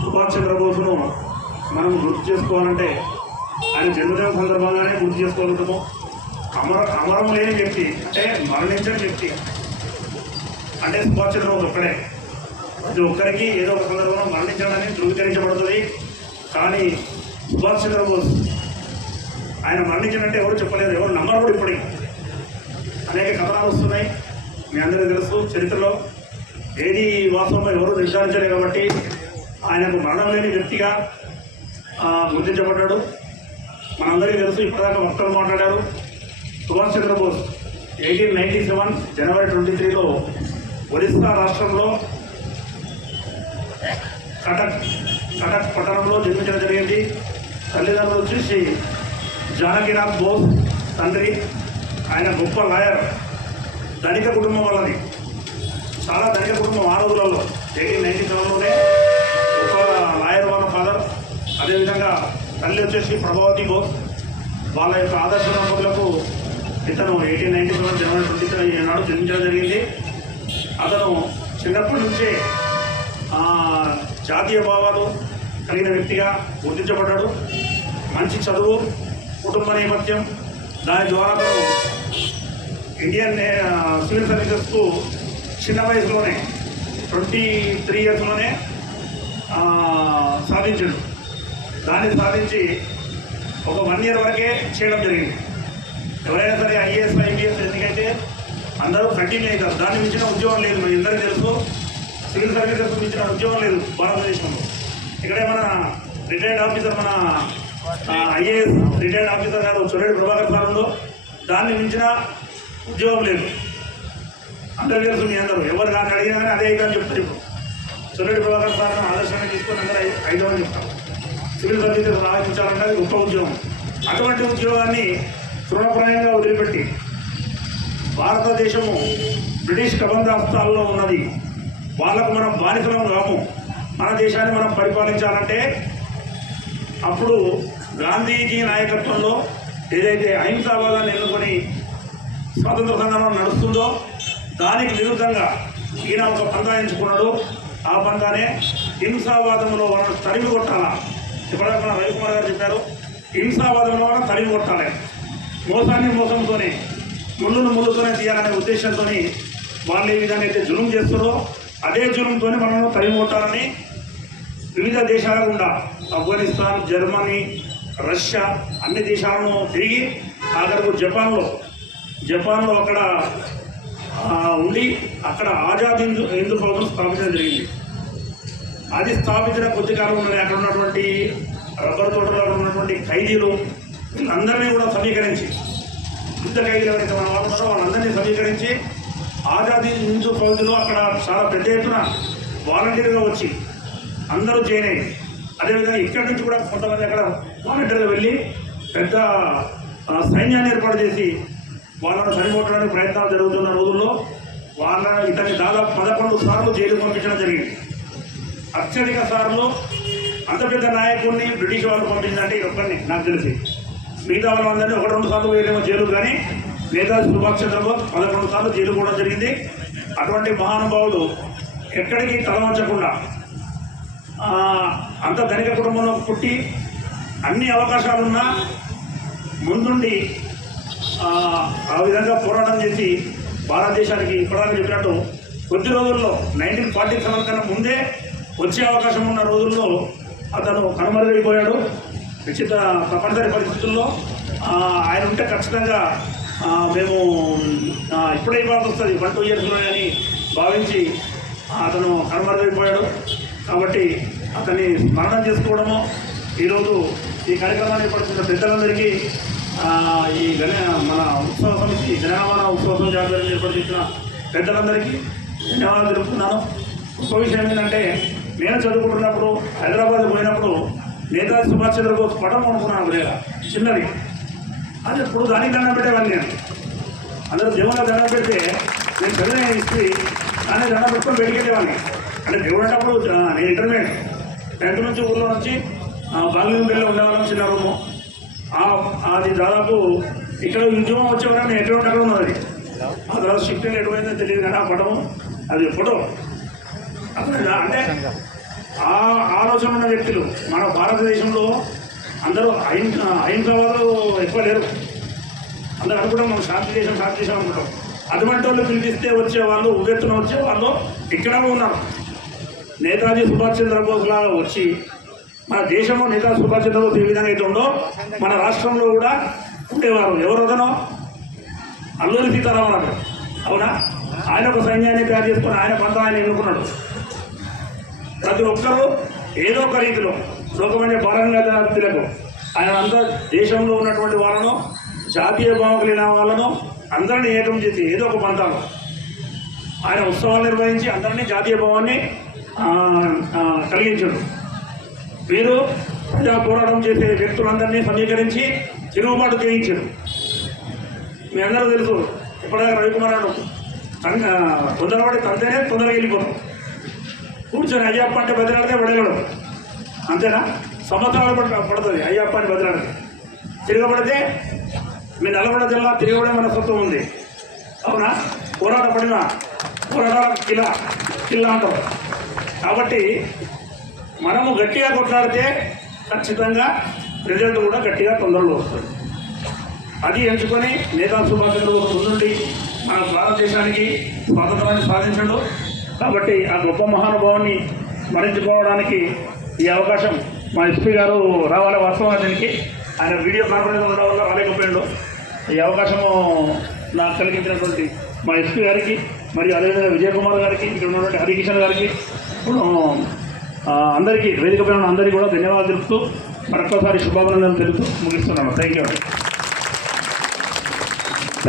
సుభాష్ చంద్రబోసును మనం గుర్తు చేసుకోవాలంటే ఆయన జన్మదిన సందర్భంగానే గుర్తు చేసుకోగలుగుతాము. అమర అమరం లేని వ్యక్తి అంటే మరణించని వ్యక్తి అంటే సుభాష్ చంద్రబోస్ ఒక్కడే. ప్రతి ఒక్కరికి ఏదో ఒక సందర్భంలో మరణించడాన్ని ధృవీకరించబడుతుంది. కానీ సుభాష్ చంద్రబోస్ ఆయన మరణించినట్టే ఎవరు చెప్పలేదు. ఎవరు నమ్మరు కూడా ఇప్పటికి. అనేక కథనాలు వస్తున్నాయి. మీ అందరికీ తెలుసు చరిత్రలో ఏది వాస్తవం ఎవరు నిర్ధారించలేదు కాబట్టి ఆయనకు మరణం లేని వ్యక్తిగా గుర్తించబడ్డాడు. మనందరికీ తెలుసు ఇప్పటిదాకా వక్తలు మాట్లాడారు. Subhash Chandrabose eighteen ninety seven జనవరి ట్వంటీ త్రీలో ఒరిస్సా రాష్ట్రంలో కటక్ కటక్ పట్టణంలో జన్మించడం జరిగింది. తల్లిదండ్రులు వచ్చేసి జానకీనాథ్ బోస్ తండ్రి ఆయన గొప్ప లాయర్ ధనిక కుటుంబం వాళ్ళది. చాలా ధనిక కుటుంబం ఆ రోజులలో ఎయిటీన్ నైన్టీ సెవెన్లోనే. ఫాదర్ అదేవిధంగా తల్లి వచ్చేసి ప్రభావతి బోస్ వాళ్ళ యొక్క ఆదర్శ దంపతులకు ఇతను ఎయిటీన్ నైన్టీ సెవెన్ జనవరి ట్వంటీ త్రీ నాడు జన్మించడం జరిగింది. అతను చిన్నప్పటి నుంచే జాతీయ భావాలు కలిగిన వ్యక్తిగా గుర్తించబడ్డాడు. మంచి చదువు కుటుంబ నేపథ్యం దాని ద్వారా అతను ఇండియన్ సివిల్ సర్వీసెస్కు చిన్న వయసులోనే ట్వంటీ త్రీ ఇయర్స్లోనే సాధించాడు దాన్ని సాధించి ఒక వన్ ఇయర్ వరకే చేయడం జరిగింది. ఎవరైనా సరే ఐఏఎస్ ఐపీఎస్ ఎందుకంటే అందరూ కంటిన్యూ అవుతారు. దాన్ని మించిన ఉద్యోగం లేదు. మరి అందరికీ తెలుసు. సివిల్ సర్వీసెస్ మించిన ఉద్యోగం లేదు భారతదేశంలో. ఇక్కడే మన రిటైర్డ్ ఆఫీసర్ మన ఐఏఎస్ రిటైర్డ్ ఆఫీసర్ గారు చొరేడు ప్రభాకర్ సార్ ఉందో దాన్ని మించిన ఉద్యోగం లేదు. అందరికీ తెలుసు మీ అందరూ. ఎవరు కానీ అడిగినా కానీ అదే అయితే అని చెప్తారు ఇప్పుడు. చొరేడు ప్రభాకర్ సార్ ఆదర్శంగా తీసుకుని అందరూ ఐ- ఐదు అని చెప్తాం సివిల్ సర్వీసెస్ రాయించాలంటే అది గొప్ప ఉద్యోగం. అటువంటి ఉద్యోగాన్ని తృణప్రాయంగా వదిలిపెట్టి భారతదేశము బ్రిటిష్ కబంధాస్తాల్లో ఉన్నది. వాళ్ళకు మనం బానిసలం కాము. మన దేశాన్ని మనం పరిపాలించాలంటే అప్పుడు గాంధీజీ నాయకత్వంలో ఏదైతే అహింసావాదాన్ని ఎన్నుకొని స్వాతంత్ర సంగ్రామం నడుస్తుందో దానికి విరుద్ధంగా ఈయన ఒక పందా ఎంచుకున్నాడు. ఆ పందానే హింసావాదంలో వాళ్ళని తరిమి కొట్టాలా? ఇప్పటిదాకా మన రవికుమార్ గారు చెప్పారు హింసావాదంలో వాళ్ళని తరిమి కొట్టాలి. మోసాన్ని మోసంతోనే ముళ్ళును ముళ్ళుతోనే తీయాలనే ఉద్దేశంతో వాళ్ళు ఏ విధంగా అయితే జులుం చేస్తారో అదే జులుంతో మనము తరిమి కొట్టాలని వివిధ దేశాల గుండా ఆఫ్ఘనిస్తాన్ జర్మనీ రష్యా అన్ని దేశాలను తిరిగి ఆఖరకు జపాన్లో జపాన్లో అక్కడ ఉండి అక్కడ ఆజాద్ హిందూ హిందూ ఫౌజ్ను స్థాపించడం జరిగింది. అది స్థాపించిన కొద్ది కాలంలోనే అక్కడ ఉన్నటువంటి రబ్బర్ తోటలో ఉన్నటువంటి ఖైదీలు వీళ్ళందరినీ కూడా సమీకరించి యుద్ధ ఖైదీలు ఎవరైతే మన వాళ్ళు వాళ్ళందరినీ సమీకరించి ఆజాదీ హిందూ ఫౌజ్లో అక్కడ చాలా పెద్ద ఎత్తున వాలంటీర్గా వచ్చి అందరూ జాయిన్ అయ్యి అదేవిధంగా ఇక్కడి నుంచి కూడా కొంతమంది అక్కడ వాలంటీర్గా వెళ్ళి పెద్ద సైన్యాన్ని ఏర్పాటు చేసి వాళ్ళను చనిపోవడానికి ప్రయత్నాలు జరుగుతున్న రోజుల్లో వాళ్ళ ఇతన్ని దాదాపు పదకొండు సార్లు జైలు పంపించడం జరిగింది. అత్యధిక సార్లు అంత పెద్ద నాయకుడిని బ్రిటిష్ వాళ్ళు పంపించిందంటే ఒక్కరిని నాకు తెలిసి. మిగతా వాళ్ళందరినీ ఒక రెండు సార్లు వేయలేమో జైలు కానీ నేతాజీ సుభాష్ చంద్రబోస్ పదకొండు సార్లు జైలు కూడా జరిగింది. అటువంటి మహానుభావుడు ఎక్కడికి తలవంచకుండా అంత ధనిక కుటుంబంలో పుట్టి అన్ని అవకాశాలున్నా ముందుండి ఆ, విధంగా పోరాటం చేసి భారతదేశానికి ఇప్పటిదాకా చెప్పినట్టు కొద్ది రోజుల్లో నైన్టీన్ ఫార్టీ సెవెన్ కన్నా ముందే వచ్చే అవకాశం ఉన్న రోజుల్లో అతను కనుమరుగైపోయాడు. నిశ్చిత తప్పనిసరి పరిస్థితుల్లో ఆయన ఉంటే ఖచ్చితంగా మేము ఇప్పుడే ఇవ్వాల్సి వస్తుంది. వన్ టూ ఇయర్స్లో అని భావించి అతను కనుమరుగైపోయాడు. కాబట్టి అతన్ని స్మరణం చేసుకోవడము ఈరోజు ఈ కార్యక్రమాన్ని పడుతున్న పెద్దలందరికీ ఈ గణ మన ఉత్సవ సమితి జనగణమన ఉత్సవ సమితి ఆధ్వర్యంలో ఏర్పాటు చేసిన పెద్దలందరికీ ధన్యవాదాలు తెలుపుతున్నాను. ఇంకో విషయం ఏంటంటే నేను చదువుకుంటున్నప్పుడు హైదరాబాద్ పోయినప్పుడు నేతాజీ సుభాష్ చంద్రబోస్ పటం అనుకున్నాను లేదా చిన్నది. అది ఇప్పుడు దానికి దండం పెట్టేవాడిని నేను. అందరూ దేవుళ్ళ దండం పెడితే నేను చదివిన హిస్టరీ దాన్ని దండం పెట్టుకొని వెళ్ళికెళ్ళేవాడిని అంటే దేవుడు అంటే అప్పుడు నేను ఇంటర్మీడియట్. టెన్త్ నుంచి ఊళ్ళో నుంచి బాల్యంపల్లిలో ఉండేవాళ్ళం చిన్న రూము. అది దాదాపు ఇక్కడ ఉద్యమం వచ్చేవారు నేను ఎటువంటి అక్కడ ఉన్నది ఆ తర్వాత షిఫ్ట్ ఎటువైందో తెలియదు కానీ ఆ పటం అది ఫోటో అంటే ఆ ఆలోచన ఉన్న వ్యక్తులు మన భారతదేశంలో అందరూ అహింస వాళ్ళు ఎక్కువ లేరు. అందరూ అనుకుంటాం మనం శాంతి దేశం శాంతి దేశం అనుకుంటాం. అటువంటి వాళ్ళు పిలిపిస్తే వచ్చే వాళ్ళు ఉగెత్తున వచ్చే వాళ్ళు ఇక్కడ ఉన్నారు. నేతాజీ సుభాష్ చంద్రబోస్ లాగా వచ్చి మన దేశంలో నేతా సుభాష్ చంద్రబోస్ ఏ విధంగా అయితే ఉందో మన రాష్ట్రంలో కూడా ఉండేవారు ఎవరు అతను? అల్లూరి సీతారామరాజు అవునా? ఆయన ఒక సైన్యాన్ని తయారు చేసుకుని ఆయన పంత ఆయన ఎన్నుకున్నాడు. ప్రతి ఒక్కరూ ఏదో ఒక రీతిలో లోకమైన బాలంగా తిలకు. ఆయన అంతా దేశంలో ఉన్నటువంటి వాళ్ళను జాతీయ భావం కలిగిన వాళ్ళను అందరినీ ఏకం చేసి ఏదో ఒక పంతాలు. ఆయన ఉత్సవాలు నిర్వహించి అందరినీ జాతీయ భావాన్ని కలిగించాడు. వీరు ప్రజా పోరాటం చేసే వ్యక్తులందరినీ సమీకరించి తిరుగుబాటు చేయించారు. మీ అందరూ తెలుసు ఇప్పటిదాకా రవికుమార్ అన్నాడు తొందరపడి తంతేనే తొందరగా వెళ్ళిపోతాం. కూర్చొని అయ్యప్ప అంటే బదిలాడితే పడగలడు అంతేనా? సంవత్సరాలు పడుతుంది అయ్యప్ప అని బదిలాడితే తిరగబడితే మీ నల్గొండ జిల్లా తిరగబడే మనస్తత్వం ఉంది. అవునా? పోరాట పడిన పోరాటాల కిలా కిల్లా అంటాం. కాబట్టి మనము గట్టిగా కొట్లాడితే ఖచ్చితంగా రిజల్ట్ కూడా గట్టిగా తొందరలో వస్తుంది. అది ఎంచుకొని నేతాజీ సుభాష్ చంద్రబోస్ ముందుండి మన భారతదేశానికి స్వాతంత్రాన్ని సాధించడు. కాబట్టి ఆ గొప్ప మహానుభావాన్ని స్మరించుకోవడానికి ఈ అవకాశం మా ఎస్పీ గారు రావాలి వాస్తవంగా దీనికి. ఆయన వీడియో కాన్ఫరెన్స్ ఉండడం వల్ల రాలేకపోయాడు. ఈ అవకాశము నాకు కలిగించినటువంటి మా ఎస్పీ గారికి మరియు అదేవిధంగా విజయ్ కుమార్ గారికి ఇక్కడ ఉన్నటువంటి హరికిషన్ గారికి ఇప్పుడు అందరికీ వేదికపై ఉన్న అందరికీ కూడా ధన్యవాదాలు తెలుపుతూ మరొక్కసారి శుభాభినందనలు తెలుపుతూ ముగిస్తున్నాను. Thank you